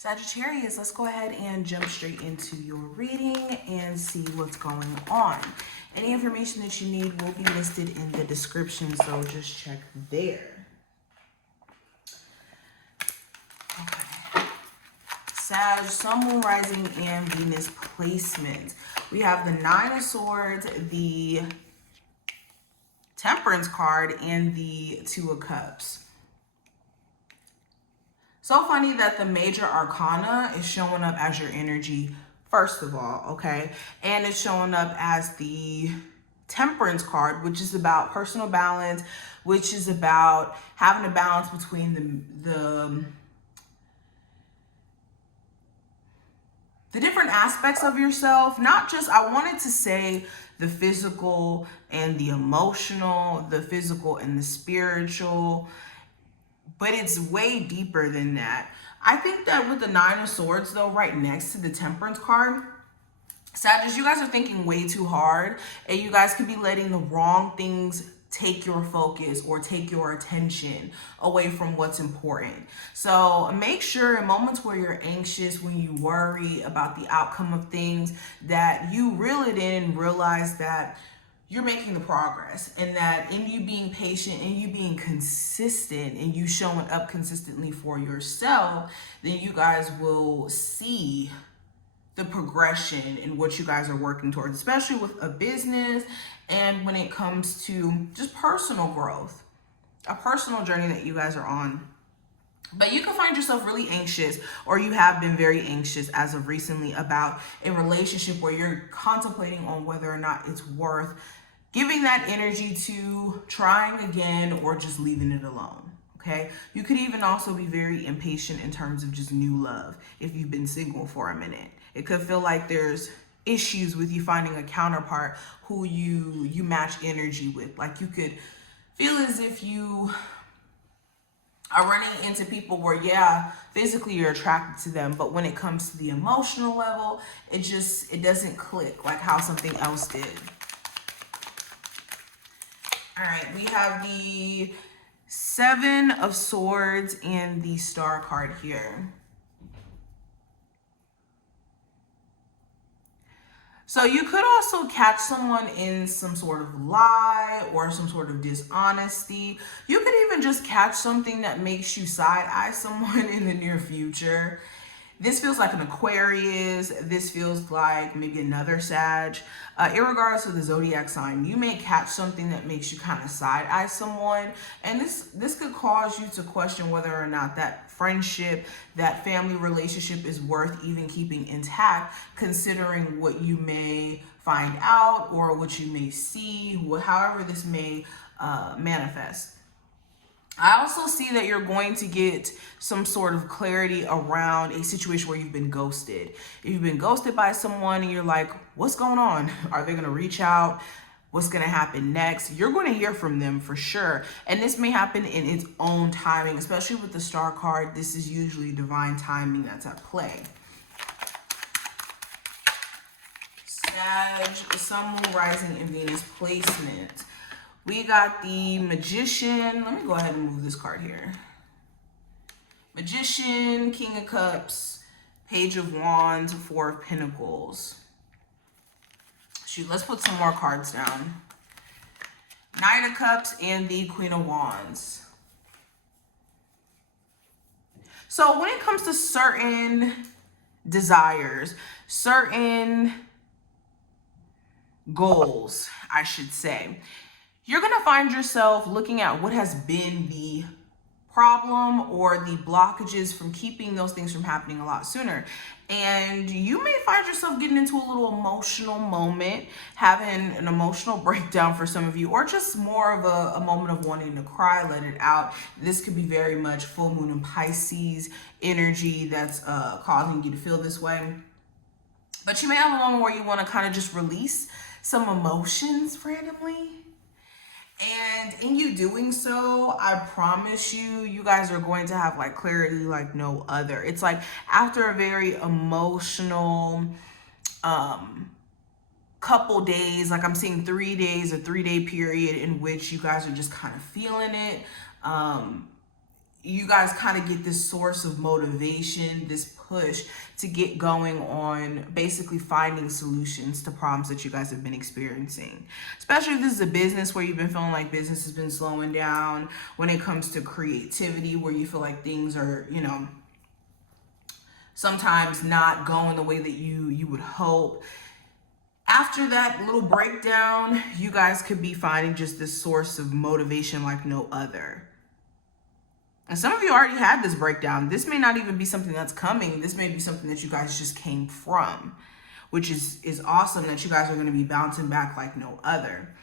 Sagittarius, let's go ahead and jump straight into your reading and see what's going on. Any information that you need will be listed in the description, so just check there. Okay. Sag, Sun, Moon, Rising, and Venus placement. We have the Nine of Swords, the Temperance card, and the Two of Cups. So funny that the major arcana is showing up as your energy, first of all, okay? And it's showing up as the Temperance card, which is about personal balance, which is about having a balance between the different aspects of yourself. Not just, I wanted to say the physical and the emotional, the physical and the spiritual, but it's way deeper than that. I think that with the Nine of Swords, though, right next to the Temperance card, Sagittarius, you guys are thinking way too hard, and you guys could be letting the wrong things take your focus or take your attention away from what's important. So make sure in moments where you're anxious, when you worry about the outcome of things, that you reel it in and realize that you're making the progress, and that in you being patient and you being consistent and you showing up consistently for yourself, then you guys will see the progression in what you guys are working towards, especially with a business and when it comes to just personal growth, a personal journey that you guys are on. But you can find yourself really anxious, or you have been very anxious as of recently about a relationship where you're contemplating on whether or not it's worth giving that energy to, trying again, or just leaving it alone. Okay, you could even also be very impatient in terms of just new love if you've been single for a minute. It could feel like there's issues with you finding a counterpart who you match energy with. Like, you could feel as if you are running into people where, yeah, physically you're attracted to them, but when it comes to the emotional level, it doesn't click like how something else did. All right, we have the Seven of Swords and the Star card here. So you could also catch someone in some sort of lie or some sort of dishonesty. You could even just catch something that makes you side-eye someone in the near future. This feels like an Aquarius. This feels like maybe another Sag. Irregardless of the zodiac sign, you may catch something that makes you kind of side-eye someone. And this could cause you to question whether or not that friendship, that family relationship is worth even keeping intact, considering what you may find out or what you may see, however this may manifest. I also see that you're going to get some sort of clarity around a situation where you've been ghosted. If you've been ghosted by someone and you're like, what's going on? Are they going to reach out? What's going to happen next? You're going to hear from them for sure. And this may happen in its own timing, especially with the Star card. This is usually divine timing that's at play. Sag, Sun, Moon, Rising, and Venus placement. We got the Magician. Let me go ahead and move this card here. Magician, King of Cups, Page of Wands, Four of Pentacles. Shoot, let's put some more cards down. Knight of Cups and the Queen of Wands. So when it comes to certain desires, certain goals, I should say, you're going to find yourself looking at what has been the problem or the blockages from keeping those things from happening a lot sooner. And you may find yourself getting into a little emotional moment, having an emotional breakdown for some of you, or just more of a moment of wanting to cry, let it out. This could be very much full moon in Pisces energy that's causing you to feel this way. But you may have a moment where you want to kind of just release some emotions randomly. And in you doing so, I promise you, you guys are going to have like clarity like no other. It's like after a very emotional couple days, like I'm seeing 3 days, a 3-day period in which you guys are just kind of feeling it. you guys kind of get this source of motivation, this push to get going on basically finding solutions to problems that you guys have been experiencing. Especially if this is a business where you've been feeling like business has been slowing down, when it comes to creativity, where you feel like things are, you know, sometimes not going the way that you would hope. After that little breakdown, you guys could be finding just this source of motivation like no other. And some of you already had this breakdown. This may not even be something that's coming. This may be something that you guys just came from, which is awesome that you guys are going to be bouncing back like no other.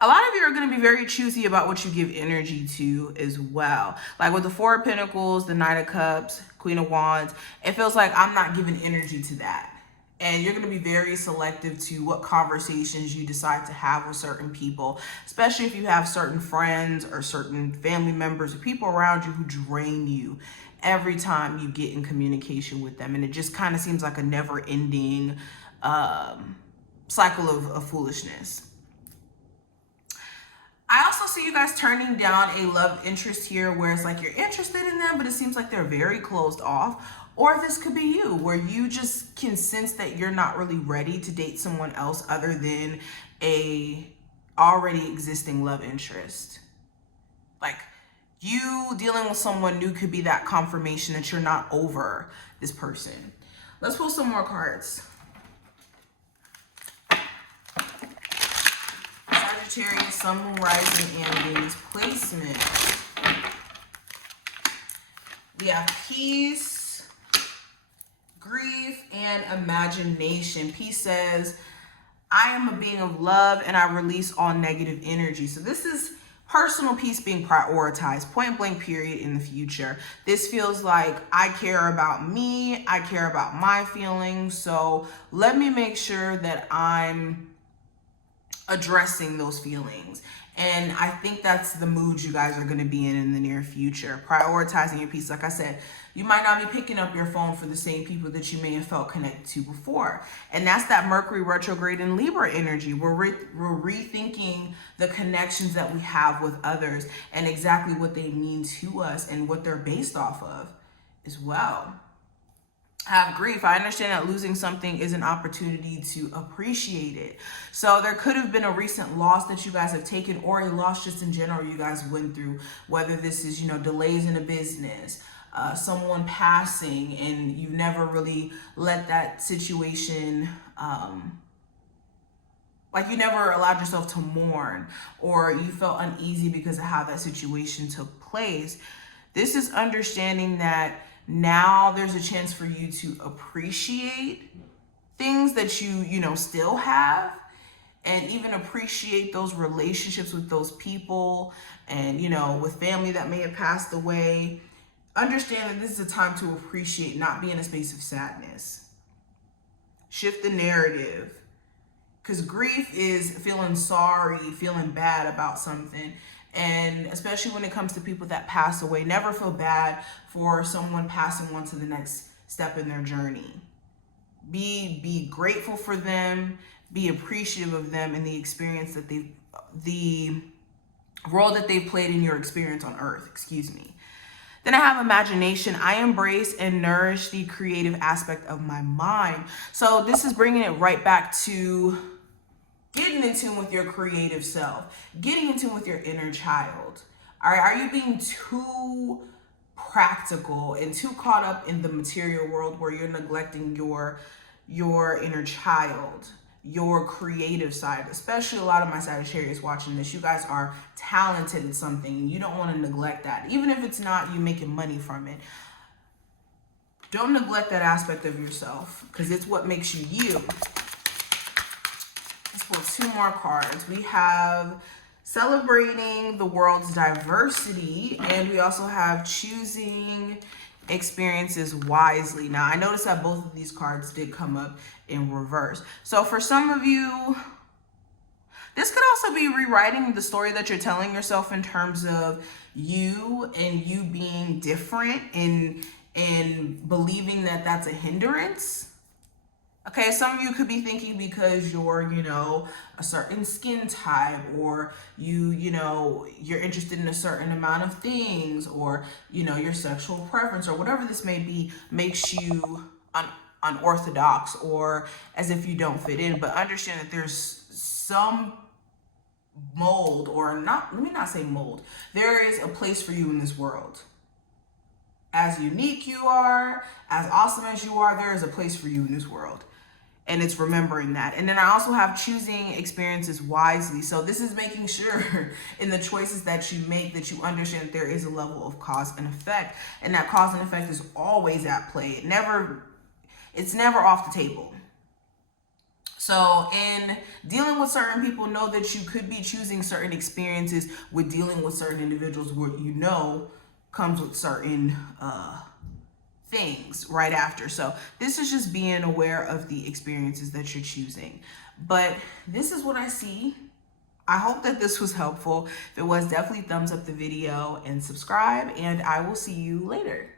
A lot of you are going to be very choosy about what you give energy to as well. Like with the Four of Pentacles, the Knight of Cups, Queen of Wands, it feels like I'm not giving energy to that. And you're going to be very selective to what conversations you decide to have with certain people, especially if you have certain friends or certain family members or people around you who drain you every time you get in communication with them. And it just kind of seems like a never-ending cycle of foolishness. I also see you guys turning down a love interest here where it's like you're interested in them, but it seems like they're very closed off. Or this could be you, where you just can sense that you're not really ready to date someone else other than a already existing love interest. Like you dealing with someone new could be that confirmation that you're not over this person. Let's pull some more cards. Sagittarius, Sun, Moon, Rising, and Venus placement. We have peace, grief, and imagination. Peace says, I am a being of love and I release all negative energy. So this is personal peace being prioritized, point blank period, in the future. This feels like I care about me, I care about my feelings. So let me make sure that I'm addressing those feelings. And I think that's the mood you guys are going to be in the near future. Prioritizing your peace. Like I said, you might not be picking up your phone for the same people that you may have felt connected to before. And that's that Mercury retrograde in Libra energy. We're rethinking the connections that we have with others and exactly what they mean to us and what they're based off of as well. Have grief. I understand that losing something is an opportunity to appreciate it. So there could have been a recent loss that you guys have taken, or a loss just in general you guys went through, whether this is, you know, delays in a business, someone passing, and you've never really let that situation, like you never allowed yourself to mourn, or you felt uneasy because of how that situation took place. This is understanding that now there's a chance for you to appreciate things that you know, still have, and even appreciate those relationships with those people and, you know, with family that may have passed away. Understand that this is a time to appreciate, not be in a space of sadness. Shift the narrative, because grief is feeling sorry, feeling bad about something. And especially when it comes to people that pass away, never feel bad for someone passing on to the next step in their journey. Be grateful for them, be appreciative of them and the experience that the role that they've played in your experience on earth, excuse me. Then I have imagination. I embrace and nourish the creative aspect of my mind. So this is bringing it right back to getting in tune with your creative self, getting in tune with your inner child. All right, are you being too practical and too caught up in the material world where you're neglecting your inner child, your creative side? Especially a lot of my Sagittarius watching this, you guys are talented at something and you don't want to neglect that. Even if it's not you making money from it, don't neglect that aspect of yourself, because it's what makes you you. Pull two more cards. We have celebrating the world's diversity, and we also have choosing experiences wisely. Now, I noticed that both of these cards did come up in reverse. So for some of you, this could also be rewriting the story that you're telling yourself in terms of you and you being different and believing that that's a hindrance. Okay, some of you could be thinking because you're, you know, a certain skin type, or you know, you're interested in a certain amount of things, or, you know, your sexual preference or whatever this may be makes you unorthodox, or as if you don't fit in. But understand that there's some mold, or not, let me not say mold. There is a place for you in this world. As unique you are, as awesome as you are, there is a place for you in this world. And it's remembering that. And then I also have choosing experiences wisely. So this is making sure in the choices that you make that you understand that there is a level of cause and effect, and that cause and effect is always at play. It's never off the table. So in dealing with certain people, know that you could be choosing certain experiences with dealing with certain individuals, where you know comes with certain things right after. So this is just being aware of the experiences that you're choosing. But this is what I see. I hope that this was helpful. If it was, definitely thumbs up the video and subscribe, and I will see you later.